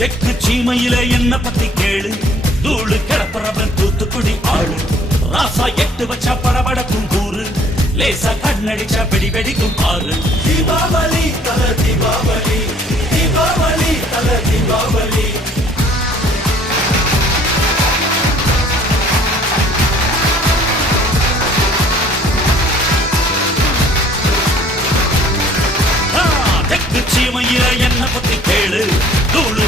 தெற்கு சீமையில என்ன பத்தி கேளு, தூளு கிளப்புறவன் தூத்துக்குடி ஆளு. ராசா எட்டு வச்சா படபடக்கும் கூறு, லேசா கண்ணடிச்சா வெடி வெடிக்கும் ஆறு. தீபாவளி தல தீபாவளி, தீபாவளி தல தீபாவளி. தெற்கு சீமையில என்ன பத்தி கேளு, தூளு